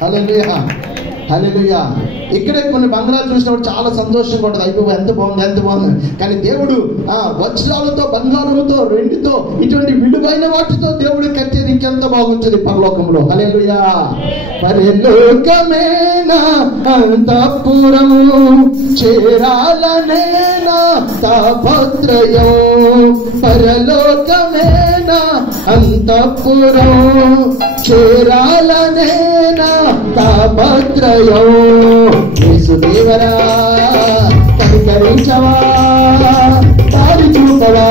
హల్లెలూయా, హల్లెలూయా. ఇక్కడే కొన్ని బంగారాలు చూసినప్పుడు చాలా సంతోషంగా ఉంటుంది. అయిపోయి ఎంత బాగుంది, ఎంత బాగుంది. కానీ దేవుడు వజ్రాలతో, బంగారంతో, వెండితో, ఇటువంటి విలువైన వాటితో దేవుడు కట్టేది ఇంకెంత బాగుంటుంది పరలోకంలో. హల్లెలూయా. పరలోకమేనా అంతఃపురము, చేరాలనేనా తాపత్రయం. పరలోకమేనా అంతఃపురం, చేరాలనేనా తాపత్రయం. యేసుదేవరా కనికరించవా, దారి చూపవా.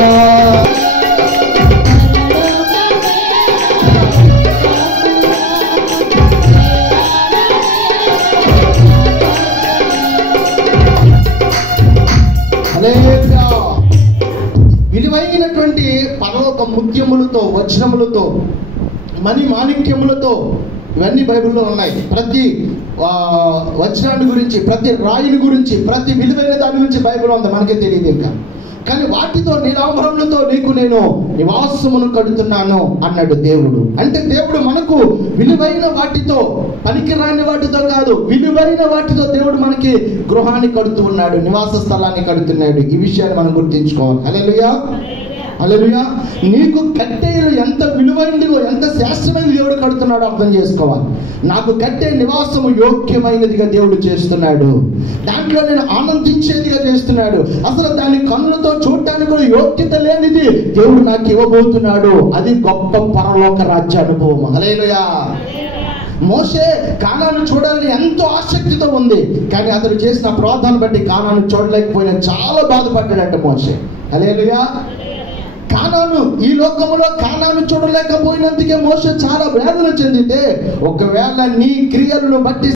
విలువైనటువంటి పరలోక ముత్యములతో, వజ్రములతో, మణి మాణిక్యములతో ఇవన్నీ బైబిల్లో ఉన్నాయి. ప్రతి వజ్రాన్ని గురించి, ప్రతి రాయిని గురించి, ప్రతి విలువైన దాని గురించి బైబిల్ ఉంది, మనకే తెలియదు ఇంకా. కానీ వాటితో, నీలాభరణములతో నీకు నేను నివాసమును కడుతున్నాను అన్నాడు దేవుడు. అంటే దేవుడు మనకు విలువైన వాటితో, పనికిరాని వాటితో కాదు, విలువైన వాటితో దేవుడు మనకి గృహాన్ని కడుతూ ఉన్నాడు, నివాస స్థలాన్ని కడుతున్నాడు. ఈ విషయాన్ని మనం గుర్తించుకోవాలి. హల్లెలూయా, హల్లెలూయా. నీకు కట్టేలు ఎంత విలువైనదిగో, ఎంత శాస్త్రమైనది దేవుడు కడుతున్నాడో అర్థం చేసుకోవాలి. నాకు కట్టే నివాసము యోగ్యమైనదిగా దేవుడు చేస్తున్నాడు. దాంట్లో నేను ఆనందించేదిగా చేస్తున్నాడు. అసలు దాన్ని కన్నులతో చూడటానికి కూడా యోగ్యత లేనిది దేవుడు నాకు ఇవ్వబోతున్నాడు. అది గొప్ప పరలోక రాజ్య అనుభవం. హల్లెలూయా. మోషే కానాను చూడాలని ఎంతో ఆసక్తితో ఉంది, కానీ అతడు చేసిన ప్రార్థన బట్టి కానాను చూడలేకపోయినా చాలా బాధపడ్డాడంట మోషే. హల్లెలూయా. కానాను, ఈ లోకములో కానాను చూడలేకపోయినందుకే మోషే చాలా వేదన చెందితే, ఒకవేళ నీ క్రియలను బట్టి